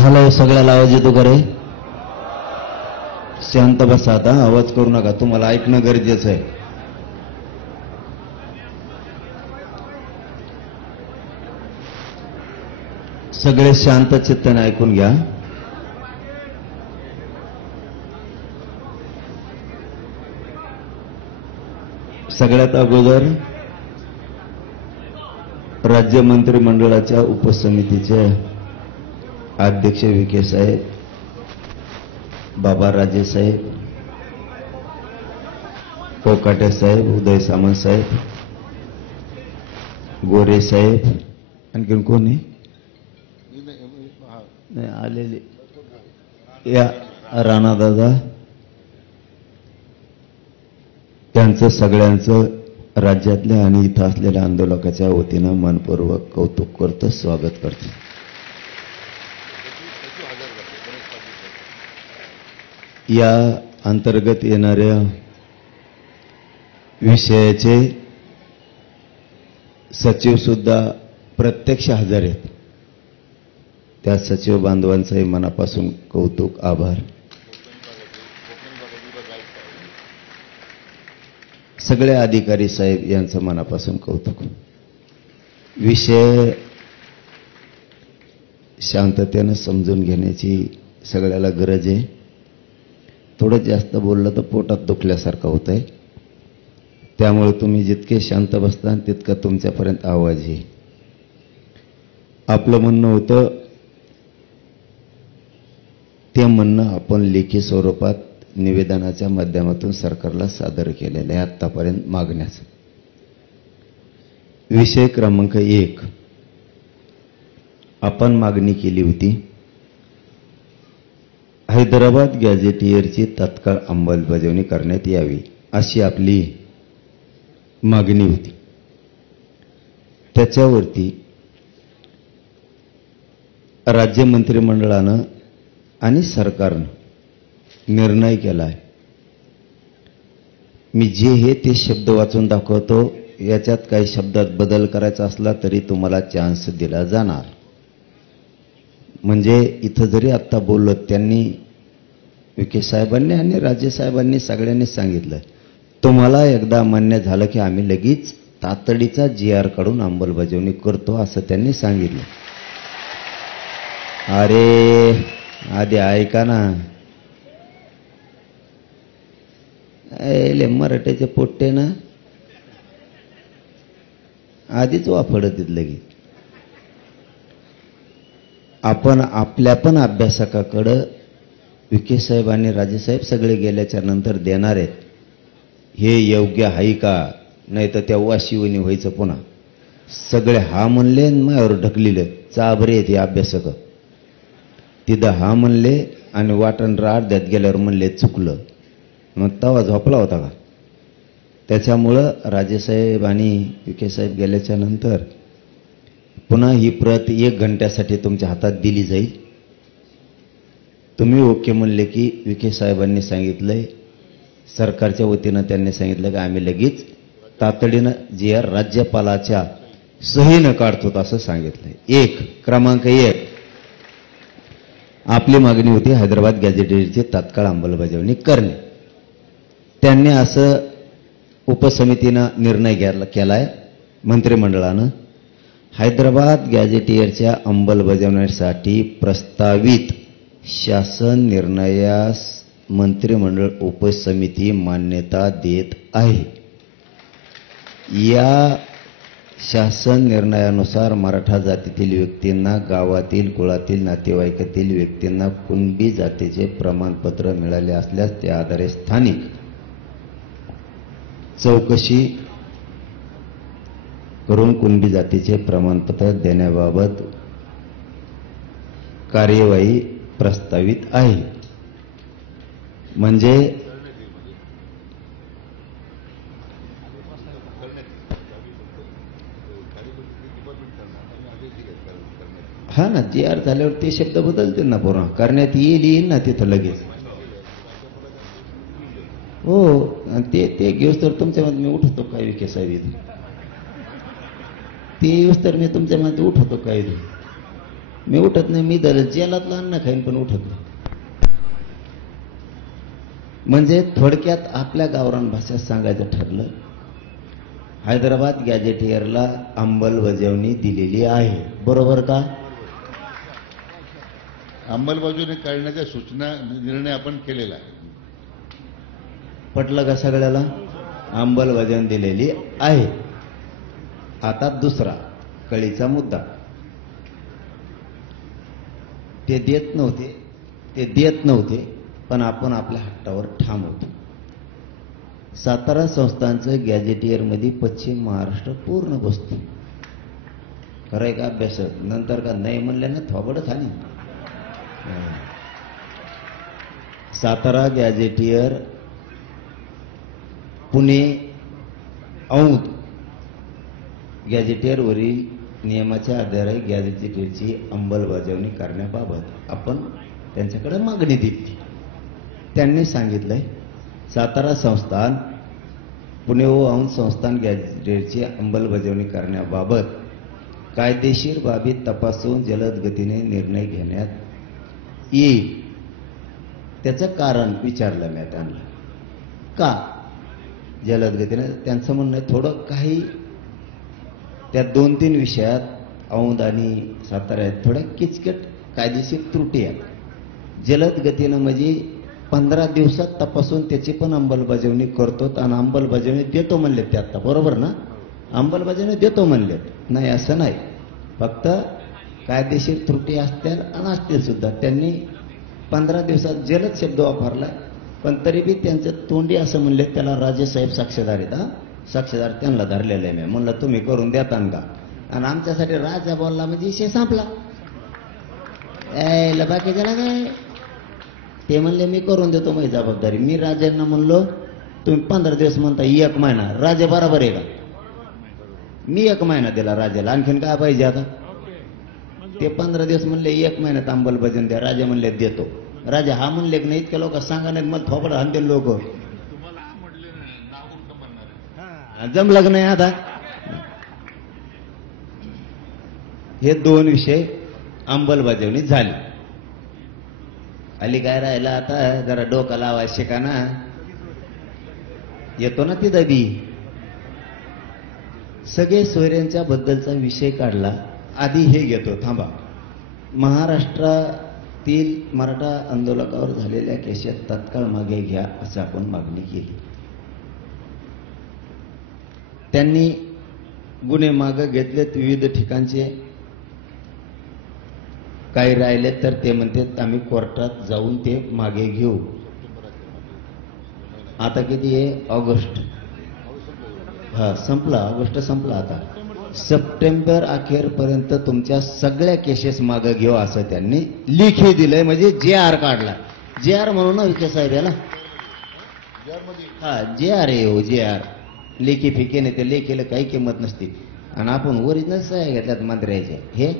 Hello, सगळ्याला आवाज येतो का रे? शांत बसा आता, आवाज करू नका, तुम्हाला ऐकणं गरजेचं आहे. सगळे शांत चित्ताने ऐकून घ्या. सगळ्यात अगोदर राज्य मंत्रिमंडळाच्या उपसमितीचे अध्यक्ष विखे साहेब, बाबा राजे साहेब, कोकाटे साहेब, उदय सामंत साहेब, गोरे साहेब, आणखीन कोणी आलेले या राणा दादा, त्यांचं सगळ्यांचं राज्यातल्या आणि इथं असलेल्या आंदोलकाच्या वतीनं मनपूर्वक कौतुक करतो, स्वागत करतो. या अंतर्गत येणाऱ्या विषयाचे सचिव सुद्धा प्रत्यक्ष हजर आहेत. त्या सचिव बांधवांचंही मनापासून कौतुक, आभार. सगळे अधिकारी साहेब यांचं मनापासून कौतुक. विषय शांततेनं समजून घेण्याची सगळ्याला गरज आहे. थोडं जास्त बोललं तर पोटात दुखल्यासारखं होत आहे, त्यामुळे तुम्ही जितके शांत बसता तितका तुमच्यापर्यंत आवाज येईल. आपलं म्हणणं होतं ते म्हणणं आपण लेखी स्वरूपात निवेदनाच्या माध्यमातून सरकारला सादर केलेलं आहे आतापर्यंत मागण्याचं. विषय क्रमांक 1, आपण मागणी केली होती हैदराबाद गॅझेटियरची तत्काळ अंमलबजावणी करण्यात यावी, अशी आपली मागणी होती. त्याच्यावरती राज्य मंत्रिमंडळानं आणि सरकारनं निर्णय केला आहे. मी जे हे ते शब्द वाचून दाखवतो, याच्यात काही शब्दात बदल करायचा असला तरी तुम्हाला चान्स दिला जाणार. म्हणजे इथं जरी आत्ता बोललो, त्यांनी विखे साहेबांनी आणि राजे साहेबांनी सगळ्यांनी सांगितलं, तुम्हाला एकदा मान्य झालं की आम्ही लगेच तातडीचा GR काढून अंमलबजावणी करतो, असं त्यांनी सांगितलं. अरे आधी ऐका ना, मराठ्याचे पोट्टे ना आधीच वाफडत लगेच. आपण आपल्या पण अभ्यासकाकडं विखे साहेब आणि राजेसाहेब सगळे गेल्याच्या नंतर देणार आहेत. हे योग्य आहे का, नाही तर त्या वाशिवणी व्हायचं पुन्हा. सगळे हा म्हणले आणि माझ्यावर ढकलिलं. चाबरे आहेत हे अभ्यासक. तिथं हा म्हणले आणि वाटण अर्ध्यात गेल्यावर म्हणले चुकलं, मग तवा झोपला होता का? त्याच्यामुळं राजेसाहेब आणि विखे साहेब गेल्याच्या नंतर पुन्हा ही प्रत 1 घंट्यासाठी तुमच्या हातात दिली जाईल. तुम्ही ओके म्हणले की विखे साहेबांनी सांगितलंय, सरकारच्या वतीनं त्यांनी सांगितलं की आम्ही लगेच तातडीनं GR राज्यपालाच्या सहीनं काढतो असं सांगितलंय. क्रमांक 1 आपली मागणी होती हैदराबाद गॅझेटियरची तात्काळ अंमलबजावणी करणे. त्यांनी असं उपसमितीनं निर्णय केलाय मंत्रिमंडळानं, हैदराबाद गॅझेटियरच्या अंमलबजावणीसाठी प्रस्तावित शासन निर्णयास मंत्रिमंडळ उपसमिती मान्यता देत आहे. या शासन निर्णयानुसार मराठा जातीतील व्यक्तींना, गावातील कुळातील नातेवाईकातील व्यक्तींना कुणबी जातीचे प्रमाणपत्र मिळाले असल्यास त्या आधारे स्थानिक चौकशी करून कुणबी जातीचे प्रमाणपत्र देण्याबाबत कार्यवाही प्रस्तावित आहे. म्हणजे हा ना, GR झाल्यावर ते शब्द बदलतील ना, पूर्ण करण्यात येईल ना तिथं लगेच. हो, ते घेऊस तर तुमच्या मध्ये मी उठवतो काय विखे साहेब, ते येऊस तर मी तुमच्या मध्ये उठवतो काय. मी उठत नाही, मी जेलातलं अन्न खाईन पण उठत नाही. म्हणजे थोडक्यात आपल्या गावरान भाषेत सांगायचं ठरलं, हैदराबाद गॅजेटियरला अंमलबजावणी दिलेली आहे. बरोबर का? अंमलबजावणी करण्याच्या सूचना निर्णय आपण केलेला आहे. पटलं का सगळ्याला? अंमलबजावणी दिलेली आहे. आता दुसरा कळीचा मुद्दा, ते देत नव्हते पण आपण आपल्या हट्टावर ठाम होतो. सातारा संस्थांचं गॅजेटियरमध्ये पश्चिम महाराष्ट्र पूर्ण बसतो. खरंय का अभ्यास? नंतर का नाही म्हणल्यानं थोबडच आली. सातारा गॅजेटियर, पुणे औंध गॅजेटियरवरील नियमाच्या आधारे गॅजेटियरची अंमलबजावणी करण्याबाबत आपण त्यांच्याकडे मागणी दिली. त्यांनी सांगितलंय सातारा संस्थान, पुणे व औंध संस्थान गॅजेटियरची अंमलबजावणी करण्याबाबत कायदेशीर बाबी तपासून जलद गतीने निर्णय घेण्यात येईल. त्याचं कारण विचारलं मी त्यांना, का जलद गतीने? त्यांचं म्हणणं आहे थोडं काही त्या 2-3 विषयात औंध आणि सातारा आहेत थोड्या किचकट कायदेशीर त्रुटी आहेत. जलद गतीनं म्हणजे 15 दिवसात तपासून त्याची पण अंमलबजावणी करतो आणि अंमलबजावणी देतो म्हणले ते. आता बरोबर ना? अंमलबजावणी देतो म्हणले नाही असं नाही, फक्त कायदेशीर त्रुटी असतील आणि असतील सुद्धा. त्यांनी 15 दिवसात जलद शब्द वापरला, पण तरी बी त्यांचं तोंडी असं म्हणले त्याला राजेसाहेब साक्षीदार आहेत. साक्षीदार त्यांना धरलेलं आहे. मी म्हणलं तुम्ही करून देता का? आणि आमच्यासाठी राजा बोलला म्हणजे विषय संपला. बाकी त्याला काय? ते म्हणले मी करून देतो माझी जबाबदारी. मी राजांना म्हणलो तुम्ही 15 दिवस म्हणता 1 महिना, राजा बरोबर आहे का? मी 1 महिना दिला राजाला, आणखीन काय पाहिजे आता? ते 15 दिवस म्हणले 1 महिन्यात अंमलबजावणी द्या. राजा म्हणले देतो. राजा हा म्हणले की नाही, इतक्या लोक सांगा नाही मला थोपड हाणतील लोक. जमलं नाही आता. हे 2 विषय अंमलबजावणी झाली. अली काय राहिला आता? जरा डोकं लावा शिका ना, येतो ना तिथं बी. सगळे सोयऱ्यांच्या बद्दलचा विषय काढला. आधी हे घेतो, थांबा. महाराष्ट्रातील मराठा आंदोलकावर झालेल्या केसात तत्काळ मागे घ्या असं आपण मागणी केली. त्यांनी गुन्हे मागे घेतलेत विविध ठिकाणचे. काही राहिले तर ते म्हणतात आम्ही कोर्टात जाऊन ते मागे घेऊ. आता किती आहे? ऑगस्ट. संपला, ऑगस्ट संपला. आता सप्टेंबर अखेरपर्यंत तुमच्या सगळ्या केसेस मागे घेऊ असं त्यांनी लिखी दिलंय. म्हणजे JR काढला. JR म्हणून ना विखे साहेब याला. JR आहे हो, JR. लेखी फिके नाही, ते लेखीला काही किंमत नसते. आणि आपण ओरिजिनल सह्या घेतल्यात मंत्र्याच्या. हे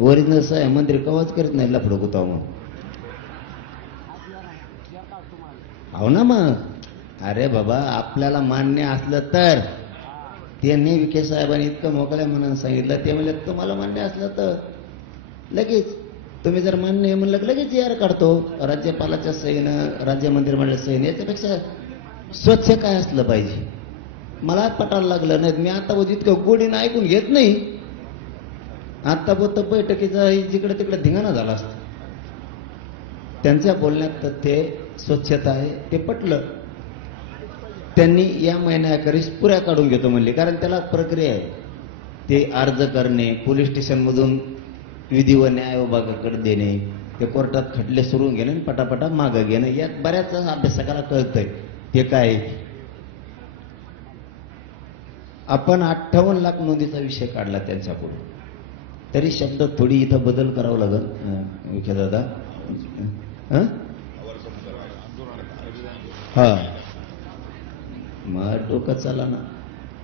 ओरिजिनल सह्या मंत्री कवाच करत नाही लफडं गुताव मग. हो ना मग. अरे बाबा आपल्याला मान्य असलं तर. त्यांनी विखे साहेबांनी इतकं मोकळ्या मनानं सांगितलं. ते म्हणले तुम्हाला मान्य असलं तर लगेच, तुम्ही जर मान्य आहे म्हणलं लगेच JR काढतो. राज्यपालाच्या सहीनं, राज्य मंत्रिमंडळाच्या सहीनं. याच्यापेक्षा स्वच्छ काय असलं पाहिजे? मला पटायला लागलं नाही. मी आता इतकं गोडीनं ऐकून घेत नाही. आता बोलत बैठकीचा जिकडे तिकडे धिंगाणा झाला असता. त्यांच्या बोलण्यात तथ्य स्वच्छता आहे ते पटलं. त्यांनी या महिन्याखेरीस पुऱ्या काढून घेतो म्हणले, कारण त्याला प्रक्रिया आहे. ते अर्ज करणे, पोलीस स्टेशनमधून विधी व न्याय विभागाकडे देणे, ते कोर्टात खटले सुरू घेणे, पटापटा मागं घेणं. यात बऱ्याच अभ्यासकाला कळतंय ते काय. आपण 58 लाख नोंदीचा विषय काढला त्यांच्याकडून. तरी शब्द थोडी इथं बदल करावं लागेल विखे दादा. मग डोकं चाला ना.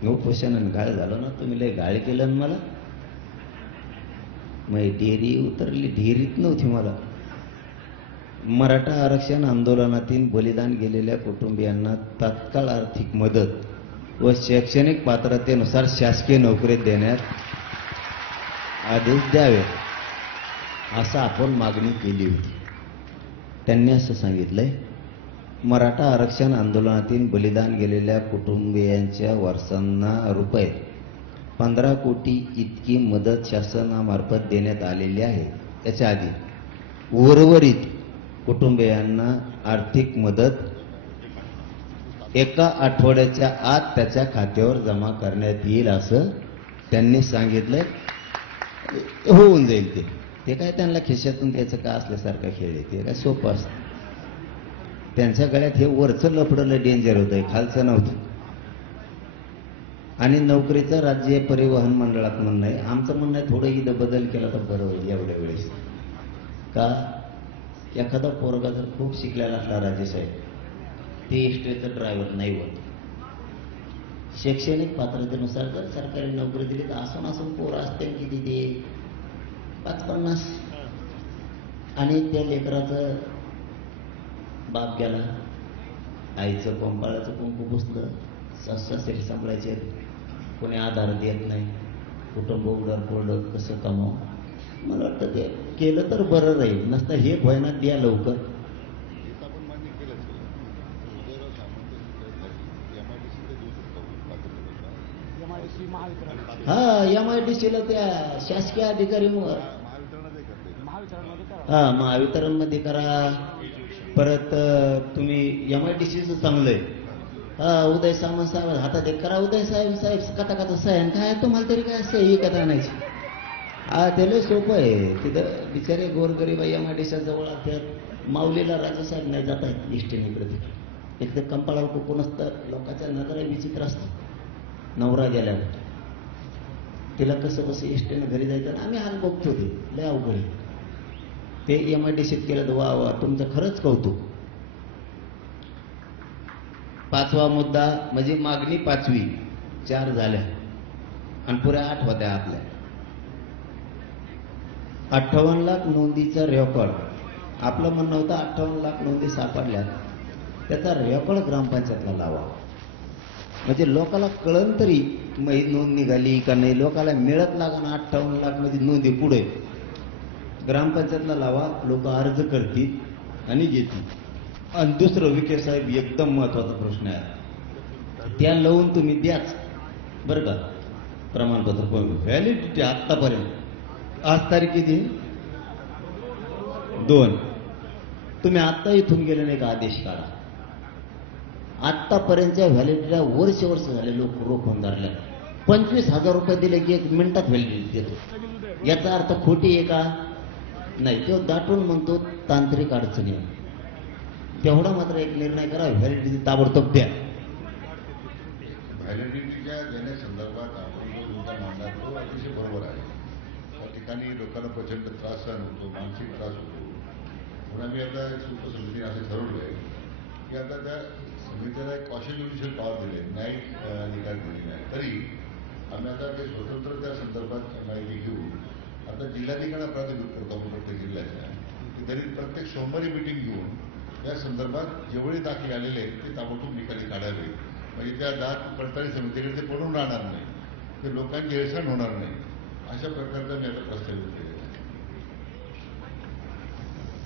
उपोषणाने गाळ झालं ना. तुम्ही लय गाळ केलं ना मला. मग ढेरी उतरली, ढेरीत नव्हती मला. मराठा आरक्षण आंदोलनातील बलिदान गेलेल्या कुटुंबियांना तात्काळ आर्थिक मदत व शैक्षणिक पात्रतेनुसार शासकीय नोकरी देण्यात आदेश द्यावे असं आपण मागणी केली होती. त्यांनी असं सांगितलंय, मराठा आरक्षण आंदोलनातील बलिदान गेलेल्या कुटुंबियांच्या वारसांना रुपये 15 कोटी इतकी मदत शासनामार्फत देण्यात आलेली आहे. त्याच्या आधी उर्वरित कुटुंबियांना आर्थिक मदत एका आठवड्याच्या आत त्याच्या खात्यावर जमा करण्यात येईल असं त्यांनी सांगितलंय. होऊन जाईल ते काय त्यांना खिशातून द्यायचं का असल्यासारखं खेळ आहे. ते काय सोपं असतं. त्यांच्या गळ्यात हे वरचं लफडलं डेंजर होतंय, खालचं नव्हतं. आणि नोकरीचं राज्य परिवहन मंडळात म्हणणं आहे. आमचं म्हणणं आहे थोडं इथं बदल केला तर बरं होईल एवढ्या वेळेस. का एखादा पोरगा जर खूप शिकलेला असला राजेसाहेब, ते एसटीचं ड्रायव्हर नाही होत. शैक्षणिक पात्रतेनुसार जर सरकारी नोकरी दिली तर असून पोरं असते किती ते 50-50. आणि त्या लेकराचं बाप गेला, आईचं पंपाळाचं कुंकू पुसलं, सासरे सांभाळायचे, कोणी आधार देत नाही, कुटुंब उडर कसं कमाव. मला वाटतं ते केलं तर बरं राहील. नसतं हे व्हायना द्या लवकर. हा MIDCला त्या शासकीय अधिकारी हा महावितरणमध्ये करा. परत तुम्ही MIDCचं चांगलंय. हा उदय सामंत साहेब हातात एक करा. उदय साहेब कथा साहेब काय तुम्हाला तरी काय असं ही कथा आणायची. हा त्याला सोपं आहे. तिथं बिचारे गोरगरीब MIDCच्या जवळ असतात. माऊलीला राजासाहेब नाही जात आहेत इष्टीने इकडे. तिथे कंपाळाला कुकून असतं. लोकांच्या नजरा विचित्र असतात. नवरा गेल्यावर तिला कसं इष्टीने घरी जायचं. आम्ही हाल बघतो ते लय अवघड. ते MIDCत केलं तर वा तुमचं खरंच कौतुक. 5वा मुद्दा म्हणजे मागणी 5वी 4 झाल्या आणि पुऱ्या 8 होत्या आपल्या. 58 लाख नोंदीचा रेकॉर्ड. आपलं म्हणणं होतं 58 लाख नोंदी सापडल्या, त्याचा रेकॉर्ड ग्रामपंचायतला लावा. म्हणजे लोकाला कळण तरी नोंद निघाली का नाही. लोकाला मिळत लागा 58 लाख मध्ये नोंदी पुढे ग्रामपंचायतला लावा. लोक अर्ज करतील आणि घेतील. आणि दुसरं विखे साहेब एकदम महत्वाचा प्रश्न आहे, त्या लावून तुम्ही द्याच बरं का प्रमाणपत्र. व्हॅलिडिटी आत्तापर्यंत आज तारीख किती 2. तुम्ही आत्ता इथून गेले नाही का आदेश काढा. आत्तापर्यंतच्या व्हॅलिडिटीला वर्ष झाले लोक रोखून धरल्या. 25,000 रुपये दिले की 1 मिनिटात व्हॅलिडिटी देतो. याचा अर्थ खोटी आहे का नाही. तो दाटून म्हणतो तांत्रिक अडचणी. तेवढा मात्र एक निर्णय करा, व्हॅलिडिटी ताबडतोब द्या. व्हॅलिडिटीच्या देण्यासंदर्भात आपण जो मुद्दा मांडला तो अतिशय बरोबर आहे. त्या ठिकाणी लोकांना प्रचंड त्रास सहन होतो, मानसिक त्रास होतो. म्हणून आम्ही आता उपसमितीने असं ठरवलं आहे की आता त्या समितीला एक क्वाशी ज्युडिशियल पॉवर दिले, न्यायिक अधिकार दिले नाही. तरी आम्ही आता ते स्वतंत्र त्या संदर्भात माहिती घेऊन आता जिल्हाधिकाऱ्यांना प्राधिकृत करतो आपण प्रत्येक जिल्ह्याच्या. तरी प्रत्येक सोमवारी मिटिंग घेऊन त्या संदर्भात जेवढे दाखले आलेले आहेत ते ताबडतोब निकाली काढावे. म्हणजे त्या दाद पडताळणी समितीकडे ते पडून राहणार नाही, ते लोकांची हेळसांड होणार नाही. अशा प्रकारचा मी आता प्रस्तावित केलेला आहे.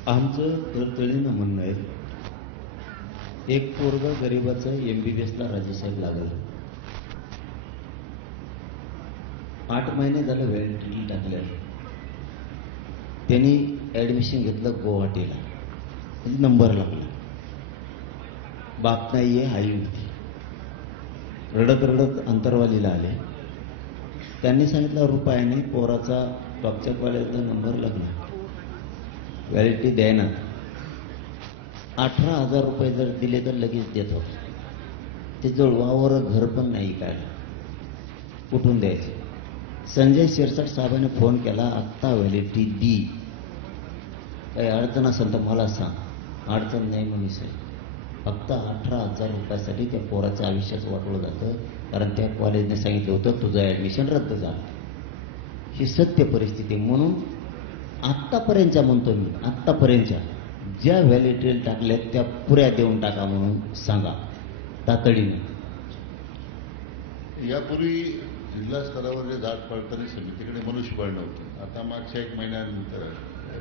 आमचं तळतळीनं म्हणणं आहे, एक पोरगा गरीबाचं MBBSला राजेसाहेब लागलं. 8 महिने झालं व्हॅलिडिटी टाकल्या. त्यांनी ऍडमिशन घेतलं गुवाहाटीला. नंबर लागला. बाप नाहीये आई होती. रडत अंतरवालीला आले. त्यांनी सांगितलं रुपयाने पोराचा टॉपच्या कॉलेजला नंबर लागला. व्हॅलिडिटी द्यायना. 18,000 रुपये जर दिले तर लगेच देतो. ते जुळवावर घर पण नाही काय कुठून द्यायचे. संजय शिरसाट साहेबांनी फोन केला, आत्ता व्हॅलिडिटी दी, काही अडचण असेल तर मला सांग. अडचण नाही म्हणून साहेब. फक्त 18,000 रुपयासाठी त्या पोराचं आयुष्याचं वाटलं जातं. कारण त्या कॉलेजने सांगितलं होतं तुझं ऍडमिशन रद्द झालं. ही सत्य परिस्थिती. म्हणून आत्तापर्यंतच्या म्हणतो मी, आत्तापर्यंतच्या ज्या व्हॅलिडिटी टाकल्यात त्या पुऱ्या देऊन टाका म्हणून सांगा तातडीने. यापूर्वी जिल्हा स्तरावर जे जात पडताना समितीकडे मनुष्यबळ नव्हतं. आता मागच्या 1 महिन्यानंतर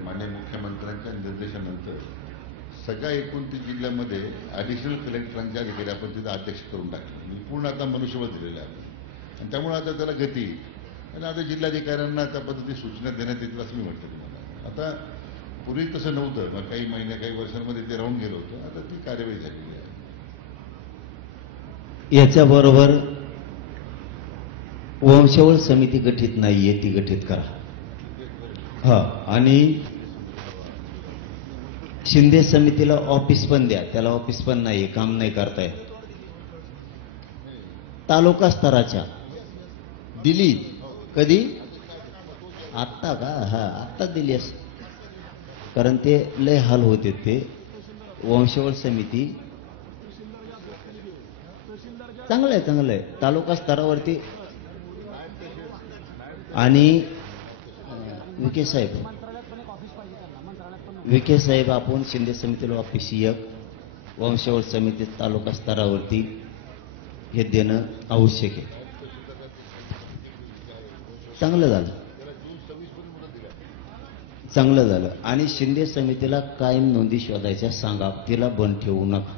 माननीय मुख्यमंत्र्यांच्या निर्देशानंतर सगळ्या 29 जिल्ह्यामध्ये ॲडिशनल कलेक्टरांचे अधिकारी आपण तिथं अध्यक्ष करून टाकले. म्हणजे पूर्ण आता मनुष्यबळ दिलेलं आहे आणि त्यामुळे आता त्याला गती आणि आता जिल्हाधिकाऱ्यांना त्या पद्धती सूचना देण्यात येतील असं मी म्हटलं तुम्हाला. आता पूर्वी तसं नव्हतं, मग काही महिन्या काही वर्षांमध्ये ते राहून गेलं होतं. आता ती कार्यवाही झालेली आहे. याच्याबरोबर वंशावळ समिती गठीत नाहीये, ती गठीत करा. हा, आणि शिंदे समितीला ऑफिस पण द्या. त्याला ऑफिस पण नाही, काम नाही करता येत. तालुका स्तराच्या दिली कधी? आत्ता का? हा, आत्ता दिली असं. कारण ते लय हाल होते. ते वंशावळ समिती चांगलं आहे, चांगलं आहे. तालुका स्तरावरती. आणि विखे साहेब आपण शिंदे समितीला ऑफिस एक, वंशावळ समिती तालुका स्तरावरती हे देणं आवश्यक आहे. चांगलं झालं, चांगलं झालं. आणि शिंदे समितीला कायम नोंदी शोधायच्या सांगा, तिला बंद ठेवू नका.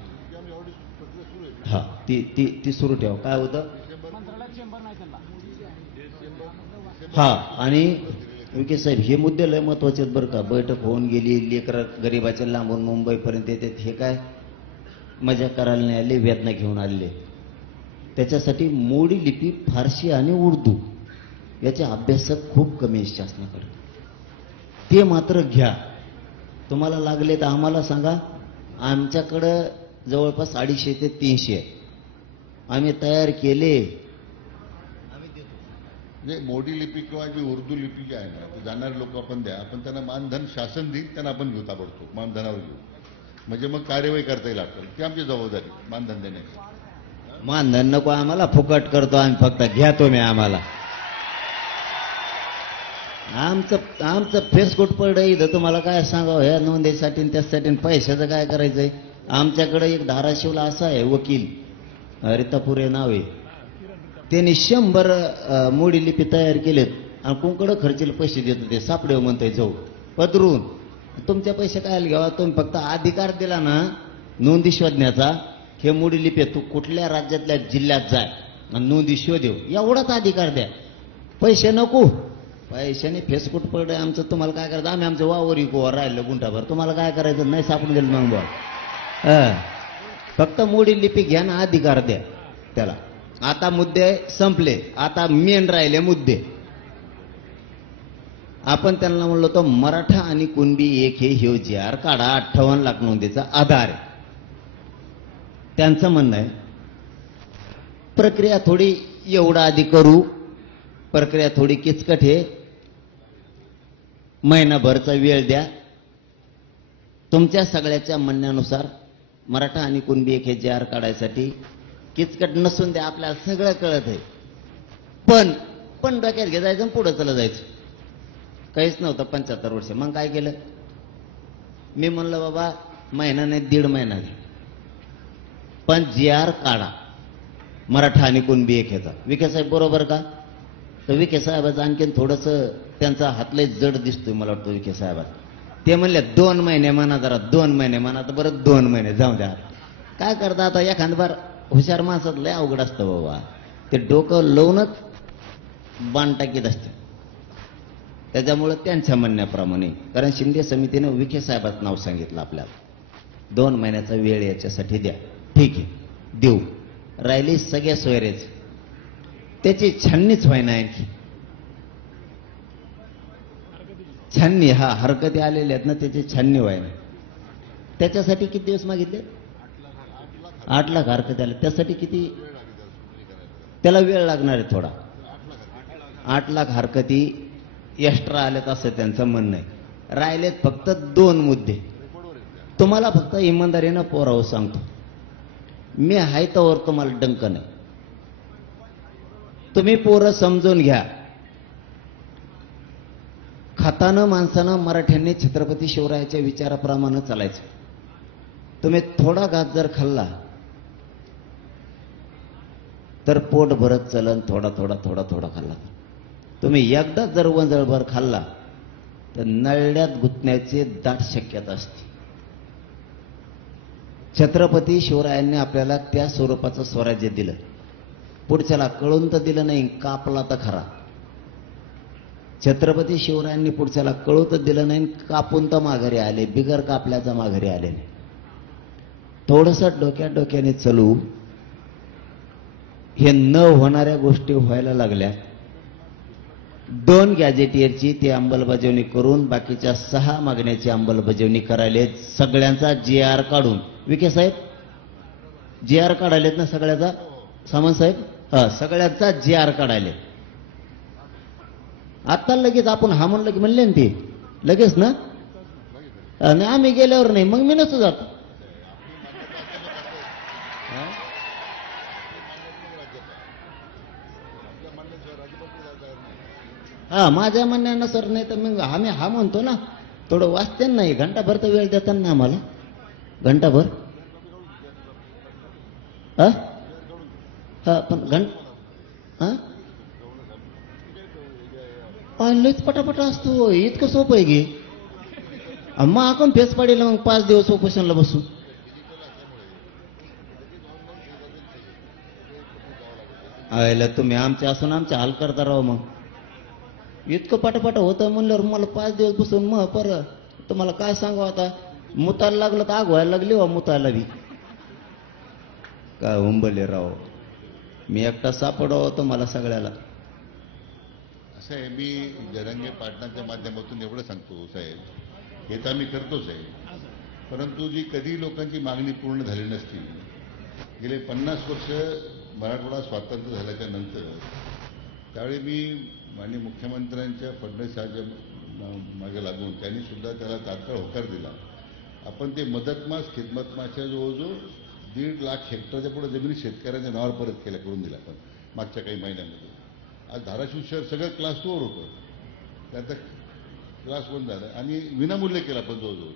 हा, ती सुरू ठेवा. काय होतं? हा, आणि विखे साहेब हे मुद्दे लय महत्वाचे आहेत बरं का. बैठक होऊन गेली, लेकर गरीबाच्या लांबून मुंबईपर्यंत येतात. हे काय मजा करायला नाही आले, वेदना घेऊन आले. त्याच्यासाठी मोडी लिपी, फारसी आणि उर्दू याचे अभ्यासक खूप कमी आहेत शासनाकडे. ते मात्र घ्या. तुम्हाला लागले तर आम्हाला सांगा. आमच्याकडं जवळपास 250 ते 300 आहे. आम्ही तयार केले. म्हणजे मोडी लिपी किंवा जी उर्दू लिपी जी आहे ना, ते जाणारे लोक आपण द्या. आपण त्यांना मानधन शासन देईल, त्यांना आपण घेऊ ताबडतोब, मानधनावर घेऊ. म्हणजे मग कार्यवाही करता येईल आपल्याला. ती आमची जबाबदारी मानधन देण्याची. मानधन नको आम्हाला, फुकट करतो आम्ही. फक्त घ्या तुम्ही आम्हाला. आमचं फेसकुट पडलं इथं. तुम्हाला काय सांगावं ह्या नोंदीसाठी त्यासाठी. पैशाचं काय करायचंय? आमच्याकडे एक धाराशिवला असा आहे वकील, रितापुरे नाव आहे. त्यांनी 100 मोडी लिपी तयार केलेत आणि कोणकडे खर्चीला पैसे देत होते. सापडे म्हणतोय जाऊ पदरून. तुमचे पैसे काय घ्यावा? तुम्ही फक्त अधिकार दिला ना नोंदी शोधण्याचा. हे मोडी लिपी तू कुठल्या राज्यातल्या जिल्ह्यात जाय आणि नोंदी शोधेव, एवढाच अधिकार द्या. पैसे नको. पैशाने फेसकुट पडलंय आमचं. तुम्हाला काय करायचं? आम्ही आमचं वावर इकोवर राहिलं गुंठाभर. तुम्हाला काय करायचं? नाही सापडून गेलं मग बघ. फक्त मोडी लिपी घ्या ना, अधिकार द्या त्याला. आता मुद्दे संपले. आता मेन राहिले मुद्दे. आपण त्यांना म्हणलो तो मराठा आणि कुणबी एक हे ह्यो काढा. 58 लाख नोंदीचा आधार आहे. त्यांचं म्हणणं आहे प्रक्रिया थोडी एवढा आधी करू. प्रक्रिया थोडी किचकट आहे. महिनाभरचा वेळ द्या. तुमच्या सगळ्याच्या म्हणण्यानुसार मराठा आणि कुणबी एक हे JR काढायसाठी किचकट नसून द्या. आपल्याला सगळं कळत आहे. पण डोक्यात घ्यायचं पुढे चला जायचं. काहीच नव्हतं 75 वर्ष. मग काय केलं? मी म्हणलं बाबा महिना नाही 1.5 महिना घे, पण JR काढा मराठा आणि कुणबी एक ह्याचा. विखे साहेब बरोबर का? तर विखे साहेबाचं आणखीन थोडंसं त्यांचा हातले जड दिसतोय मला वाटतं विखे साहेबाचा. ते म्हणले 2 महिने म्हणा, जरा 2 महिने म्हणा. तर बरं 2 महिने जाऊ द्या. काय करता आता? एखाद बार हुशार माणसात लय अवघड असतं बाबा. ते डोकं लावूनच बाण टाकीत असते. त्याच्यामुळे त्यांच्या म्हणण्याप्रमाणे, कारण शिंदे समितीने विखे साहेबाचं नाव सांगितलं आपल्याला. 2 महिन्याचा वेळ याच्यासाठी द्या. ठीक आहे, देऊ. राहिली सगळ्या सोयरेच. त्याची छाननीच व्हायना आणखी. छाननी, हा, हरकती आलेल्या आहेत ना, त्याची छाननी व्हायना. त्याच्यासाठी किती दिवस मागितले? 8 लाख हरकती आले. त्यासाठी किती? त्याला वेळ लागणार आहे थोडा. 8 लाख हरकती एक्स्ट्रा आल्यात असं त्यांचं म्हणणं आहे. राहिलेत फक्त 2 मुद्दे. तुम्हाला फक्त इमानदारीनं पोरावं सांगतो. मी आहे तोवर तुम्हाला डंक नाही. तुम्ही पोरं समजून घ्या. खातानं माणसानं मराठ्यांनी छत्रपती शिवरायाच्या विचाराप्रमाणे चालायचं. तुम्ही थोडा घात जर खाल्ला तर पोट भरत चलन, थोडा थोडा थोडा थोडा खाल्ला. तुम्ही एकदा जर वंजळभर खाल्ला तर नळ्यात गुंतण्याची दाट शक्यता असते. छत्रपती शिवरायांनी आपल्याला त्या स्वरूपाचं स्वराज्य दिलं. पुढच्याला कळून तर दिलं नाही, कापला तर खरा. छत्रपती शिवरायांनी पुढच्याला कळू तर दिलं नाही, कापून तर माघारी आले, बिगर कापल्याचा माघारी आले नाही. थोडंसं डोक्याने चलू, हे न होणाऱ्या गोष्टी व्हायला लागल्या. 2 गॅजेटियरची ती अंमलबजावणी करून बाकीच्या 6 मागण्याची अंमलबजावणी करायले. सगळ्यांचा GR काढून. विखे साहेब GR काढायलेत ना सगळ्याचा? सामंत साहेब सगळ्यांचा GR काढायले. आता लगेच आपण हा म्हणलं की म्हणले ना ते लगेच ना, आणि आम्ही गेल्यावर नाही, मग मी नसतो जात. हा माझ्या म्हणण्यानं सर, नाही तर मग आम्ही हा म्हणतो ना, थोडं वाचते नाही. घंटाभर तर वेळ देतात ना आम्हाला, घंटाभर. पण लयच पटापटा असतो. इतकं सोपं आहे की मग आपण फेस पाडीला मग 5 दिवस उपोषणला बसू. आयला तुम्ही आमचे असून आमचे हाल करता राव. मग इतकं पटापट होतं म्हणल्यावर मला 5 दिवस बसून मग परत तुम्हाला काय सांगू. आता मुतायला लागलं तर आग व्हायला लागली वा मुतायला बी. काय उंबले राव, मी एकटा सापडाव तुम्हाला सगळ्याला. असं आहे, मी जरंगे पाटणाच्या माध्यमातून एवढं सांगतो साहेब, हे तर आम्ही करतोच आहे, परंतु जी कधी लोकांची मागणी पूर्ण झाली नसती. गेले 50 वर्ष मराठवाडा स्वातंत्र्य झाल्याच्या नंतर त्यावेळी मी माननीय मुख्यमंत्र्यांच्या फडणवीसांच्या मागे लागून त्यांनी सुद्धा त्याला तात्काळ होकार दिला. आपण ते मदतमास खिदमतमासच्या जवळजवळ 1.5 लाख हेक्टरच्या पुढे जमिनी शेतकऱ्यांच्या नावावर परत केल्या, करून दिल्या आपण मागच्या काही महिन्यामध्ये. आज धाराशिव शहर सगळं क्लास 2 वर होतं, त्याचा क्लास 1 झालं आणि विनामूल्य केला. पण जवळजवळ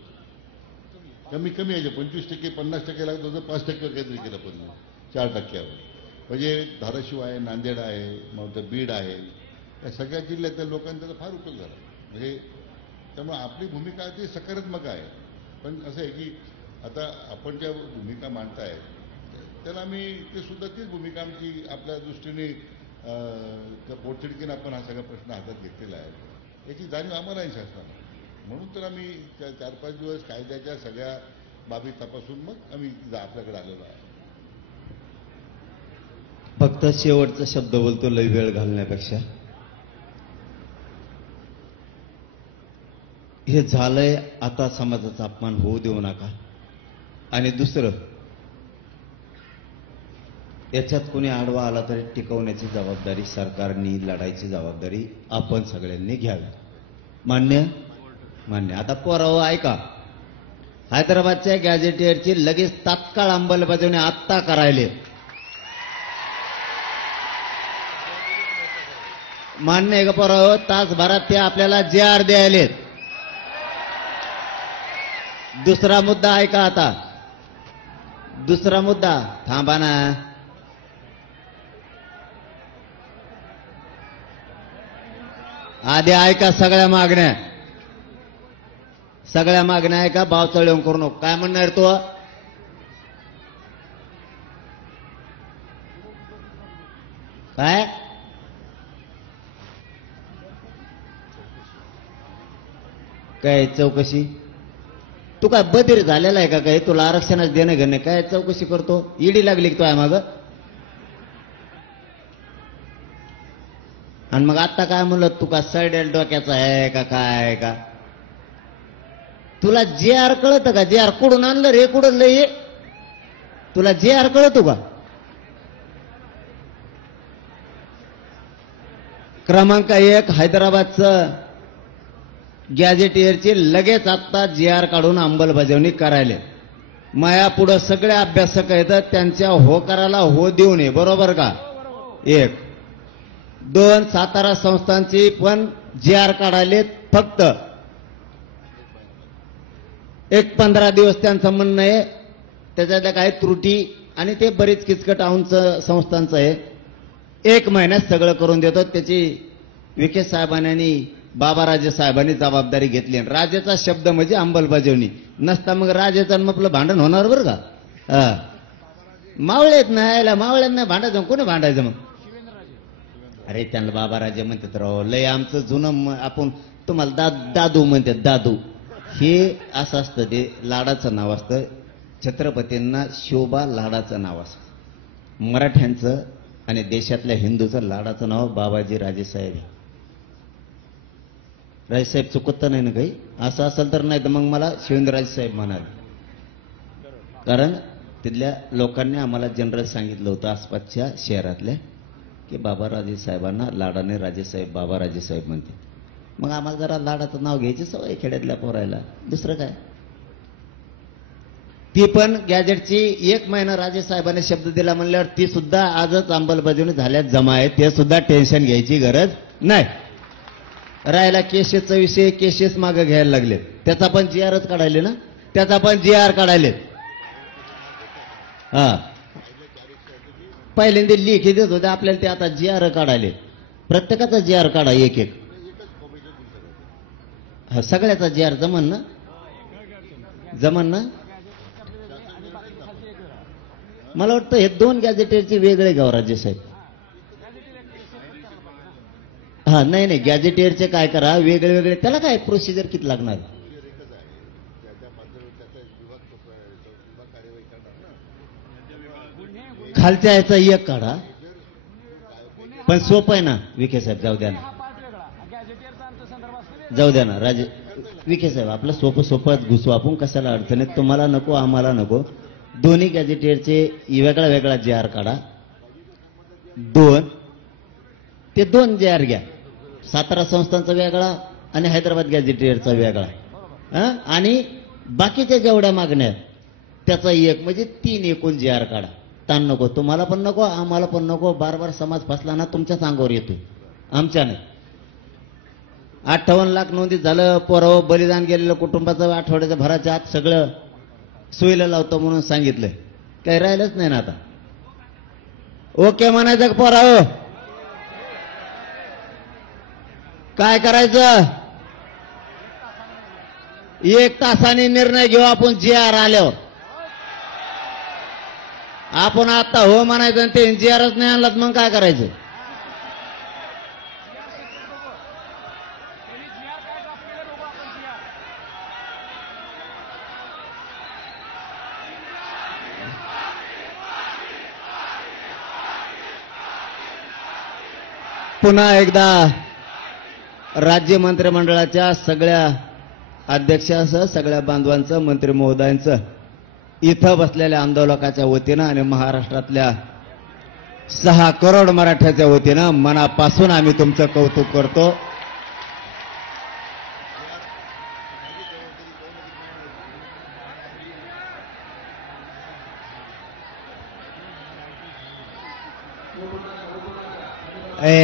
कमी यायचे 25%, 50% लागत होतं, 5%वर काहीतरी केलं, पण 4%वर. म्हणजे धाराशिव आहे, नांदेड आहे, मग बीड आहे, या सगळ्या जिल्ह्यातल्या लोकांचा फार उपयोग झाला. म्हणजे त्यामुळे आपली भूमिका ती सकारात्मक आहे. पण असं आहे की आता आपण ज्या भूमिका मांडताय त्याला आम्ही ते सुद्धा तीच भूमिका आमची आपल्या दृष्टीने त्या पोटतिडकीनं आपण हा सगळा प्रश्न हातात घेतलेला आहे, याची जाणीव आम्हाला आहे शासनाला. म्हणून तर आम्ही 4-5 दिवस कायद्याच्या सगळ्या बाबी तपासून मग आम्ही आपल्याकडे आलेलो आहे. फक्त शेवटचा शब्द बोलतो लय वेळ घालण्यापेक्षा. हे झालंय, आता समाजाचा अपमान होऊ देऊ नका. आणि दुसरं, याच्यात कोणी आडवा आला तरी टिकवण्याची जबाबदारी सरकारने, लढायची जबाबदारी आपण सगळ्यांनी घ्यावी. मान्य? आता पोराव ऐका, हैदराबादच्या गॅजेटियरची लगेच तात्काळ अंमलबजावणी आत्ता करायले. मान्य आहे का पोराव? तासभरात ते आपल्याला GR द्यायलेत. दुसरा मुद्दा ऐका आता, दुसरा मुद्दा. थांबा ना, आधी ऐका सगळ्या मागण्या ऐका. बावचळ येऊन करू नको. काय म्हणणार तो? काय चौकशी? तू काय बधीर झालेला आहे का? काय तुला आरक्षणाच देणं घेणं? काय चौकशी करतो? ईडी लागली की तो आहे माग? आणि मग आता काय म्हणलं, तू का सडेल डोक्याचा आहे का काय का? तुला GR कळतं का? GR कुठून आणलं रे? कुठून लय? तुला GR कळतो का? क्रमांक 1, हैदराबादचं गॅजेटियरची लगेच आत्ता GR काढून अंमलबजावणी करायला. माया पुढं सगळे अभ्यासक आहेत, त्यांच्या होकाराला हो देऊ नये. बरोबर का? 1. 2, सातारा संस्थांची पण GR काढायले. फक्त 15 दिवस त्यांचं म्हणणं आहे, त्याच्यातल्या काही त्रुटी आणि ते बरीच किचकट संस्थांचं आहे, 1 महिन्यात सगळं करून देतो. त्याची विखे साहेबांनी बाबाराजे साहेबांनी जबाबदारी घेतली. राजेचा शब्द म्हणजे अंमलबजावणी नसता मग राजेचं आणि आपलं भांडण होणार बरं का. मावळेत नाही मावळ्यांना भांडायचं कोणी भांडायचं मग. अरे त्यांना बाबाराजे म्हणतात राव लय आमचं जुनं आपण तुम्हाला दादू म्हणतात दादू. हे असं असतं ते लाडाचं नाव असतं. छत्रपतींना शोभा लाडाचं नाव असतं. मराठ्यांचं आणि देशातल्या हिंदूचं लाडाचं नाव बाबाजी राजेसाहेब. राजेसाहेब चुकत तर नाही ना काही. असं असेल तर नाही तर मग मला शिवेंद्रराजे साहेब म्हणाल. कारण तिथल्या लोकांनी आम्हाला जनरल सांगितलं होतं आसपासच्या शहरातल्या की बाबाराजे साहेबांना लाडाने राजेसाहेब बाबाराजे साहेब म्हणते. मग आम्हाला जरा लाडाचं नाव घ्यायची सवय खेड्यातल्या पोरायला. दुसरं काय. ती पण गॅजेटची 1 महिना राजेसाहेबांनी शब्द दिला म्हणल्यावर ती सुद्धा आजच अंमलबजावणी झाल्यात जमा आहे. ते सुद्धा टेन्शन घ्यायची गरज नाही. राहिला केसेसचा विषय. केसेस मागे घ्यायला लागले. त्याचा पण GRच काढायले ना. त्याचा पण GR काढायले. हा पहिल्यांदा लेखी देत होते आपल्याला ते आता GR काढायले. प्रत्येकाचा GR काढा एक एक. हा सगळ्याचा GR जमन ना. जमन ना. मला वाटतं हे 2 गॅजेटेरचे वेगळे गाव राजे साहेब. हा नाही गॅजेटेरचे काय करा वेगळे वेगळे. त्याला काय प्रोसिजर किती लागणार. खालच्या याचा एक काढा. पण सोपं आहे ना विखे साहेब. जाऊ द्या ना जाऊ द्या ना राजे विखे साहेब. आपलं सोपं सोपं घुसू आपण. कशाला अडचणीत. तुम्हाला नको आम्हाला नको. दोन्ही गॅजेटेरचे वेगळा वेगळा GR काढा. 2 ते 2 GR घ्या. सातारा संस्थांचा वेगळा आणि हैदराबाद गॅजेटेरचा वेगळा. आणि बाकीच्या जेवढ्या मागण्या त्याचा एक म्हणजे 3 एकूण GR काढा. ताण नको. तुम्हाला पण नको आम्हाला पण नको. बार समाज फसला ना तुमच्याच अंगावर येतो आमच्या नाही. 58 लाख नोंदीत झालं. पोराव बलिदान गेलेलं कुटुंबाचं आठवड्याच्या भराच्या आत सगळं सोयीला लावतो म्हणून सांगितलंय. काही राहिलंच नाही ना आता. ओके म्हणायचं पोराव. काय करायचं. 1 तासाने निर्णय घेऊ आपण GR आल्यावर. आपण आता हो म्हणायचं आणि ते GRच नाही आणलात मग काय करायचं. पुन्हा एकदा राज्य मंत्रिमंडळाच्या सगळ्या अध्यक्षासह सगळ्या बांधवांचं मंत्री महोदयांचं इथं बसलेल्या आंदोलकाच्या वतीनं आणि महाराष्ट्रातल्या 6 करोड मराठ्याच्या वतीनं मनापासून आम्ही तुमचं कौतुक करतो.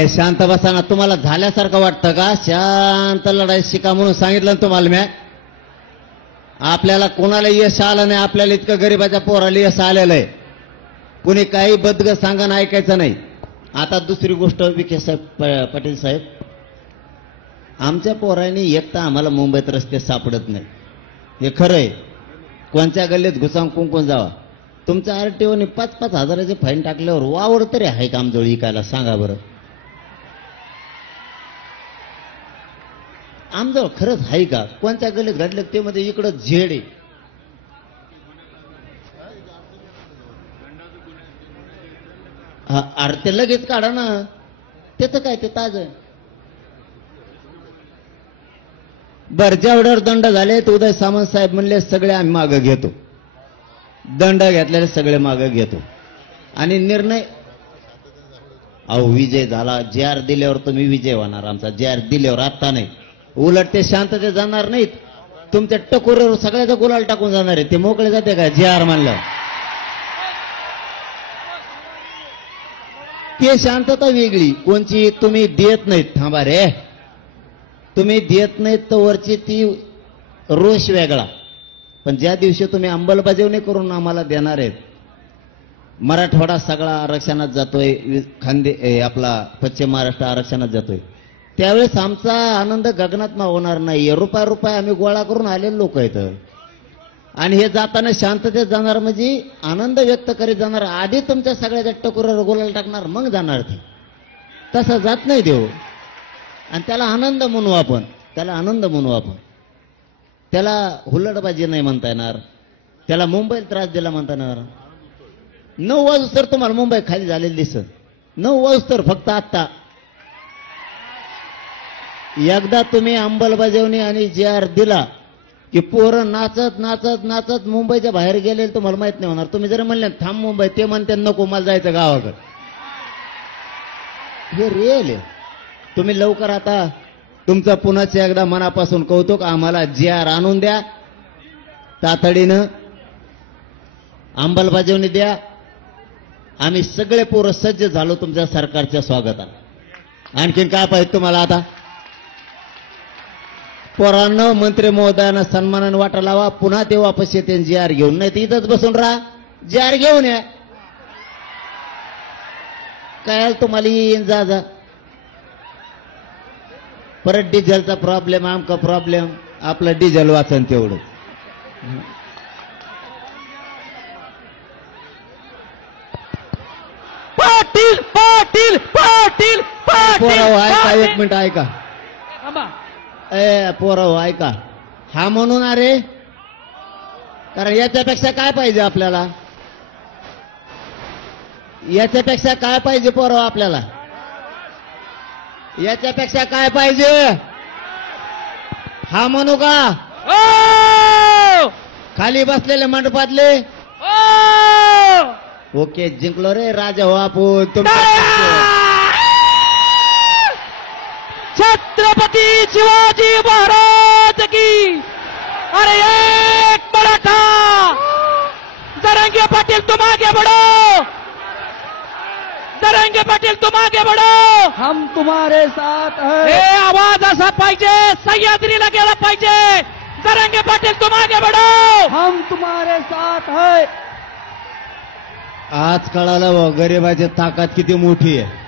शांत बसा ना. तुम्हाला झाल्यासारखं वाटतं का. शांत लढाई शिका म्हणून सांगितलं ना तुम्हाला मी. आपल्याला कोणाला यश आलं नाही. आपल्याला इतकं गरीबाच्या पोराला यश आलेलं आहे. कुणी काही बदग सांगा ऐकायचं नाही. आता दुसरी गोष्ट विखे साहेब पाटील साहेब. आमच्या पोरांनी एक तर आम्हाला मुंबईत रस्ते सापडत नाही. हे खरं आहे. कोणत्या गल्लीत घुसावून कुंकून जावा. तुमच्या RTOने 5-5 हजाराचे फाईन टाकल्यावर वावर तरी आहे का आमजवळ इकायला सांगा बरं. आमजवळ खरंच आहे का. कोणत्या गल्लीत घडलं ते मध्ये इकडं झेड आहे. ते लगेच काढा ना. त्याचं काय ते ताज. बर जेवढ्यावर दंड झाले उदय सामंत साहेब म्हणले सगळे आम्ही मागं घेतो. दंड घेतलेले सगळे मागं घेतो. आणि निर्णय अहो विजय झाला. GR दिल्यावर तुम्ही विजय होणार. आमचा GR दिल्यावर आता नाही. उलट ते शांततेत जाणार नाहीत. तुमच्या टकोरीवर सगळ्याचा गुलाल टाकून जाणार आहे. ते मोकळे जाते का GR म्हणलं. ते शांतता वेगळी. कोणची तुम्ही देत नाहीत. थांबा रे. तुम्ही देत नाहीत तर वरची ती रोष वेगळा. पण ज्या दिवशी तुम्ही अंमलबजावणी करून आम्हाला देणार आहेत मराठवाडा सगळा आरक्षणात जातोय, आपला पश्चिम महाराष्ट्र आरक्षणात जातोय, त्यावेळेस आमचा आनंद गगनात मावणार नाही. रुपया रुपया आम्ही गोळा करून आलेले लोक आहेत आणि हे जाताना शांततेत जाणार, म्हणजे आनंद व्यक्त करीत जाणार. आधी तुमच्या सगळ्याच्या टकोरावर गोलाला टाकणार, मग जाणार ते. तसं जात नाही देव. आणि त्याला आनंद म्हणू आपण, त्याला आनंद म्हणू आपण. त्याला हुल्लडबाजी नाही म्हणता येणार, त्याला मुंबईला त्रास दिला म्हणता येणार. 9 वाजता तुम्हाला मुंबई खाली झालेली दिसत. 9 वाजता फक्त आत्ता एकदा तुम्ही अंमलबजावणी आणि JR दिला की पोरं नाचत नाचत नाचत मुंबईच्या बाहेर गेले, तुम्हाला माहित नाही होणार. तुम्ही जर म्हणले थांब मुंबई, ते म्हणते नको मला जायचं गावाकडे. हे रिअल आहे. तुम्ही लवकर आता तुमचं पुन्हाच एकदा मनापासून कौतुक, आम्हाला JR आणून द्या तातडीनं, अंमलबजावणी द्या. आम्ही सगळे पोरं सज्ज झालो तुमच्या सरकारच्या स्वागताला. आणखीन काय पाहिजे तुम्हाला आता? पोरांनो, मंत्री महोदयांना सन्मानाने वाटा लावा. पुन्हा ते वापस येते JR घेऊन, नाही तर इथंच बसून राहा. JR घेऊन या, काय तुम्हाला येईन जा जा. परत डिझेलचा प्रॉब्लेम, आमका प्रॉब्लेम, आपलं डिझेल वाचन तेवढं. पाटील पाटील पाटील पोराव ऐका, पाटील. 1 मिनिट ऐका. थांबा. पोराव ऐका. हा म्हणून अरे, कारण याच्यापेक्षा काय पाहिजे आपल्याला? याच्यापेक्षा काय पाहिजे पोराव आपल्याला? याच्यापेक्षा काय पाहिजे? हा म्हणू का? ओ! खाली बसलेले मंडपातले ओ! ओके, जिंकलो रे राजा हो आपण. छत्रपती शिवाजी महाराज की. अरे एक मराठा, जरंगे पाटील तुम आगे बढ़ो, जरंगे पाटील तुम आगे बढ़ो, हम तुम्हारे साथ हैं. हे आवाज असा पाहिजे, सह्याद्रीला गेला पाहिजे. जरंगे पाटील तुम आगे बढ़ो, हम तुम्हारे साथ हैं. आज कळालं गरिबाची ताकद किती मोठी आहे.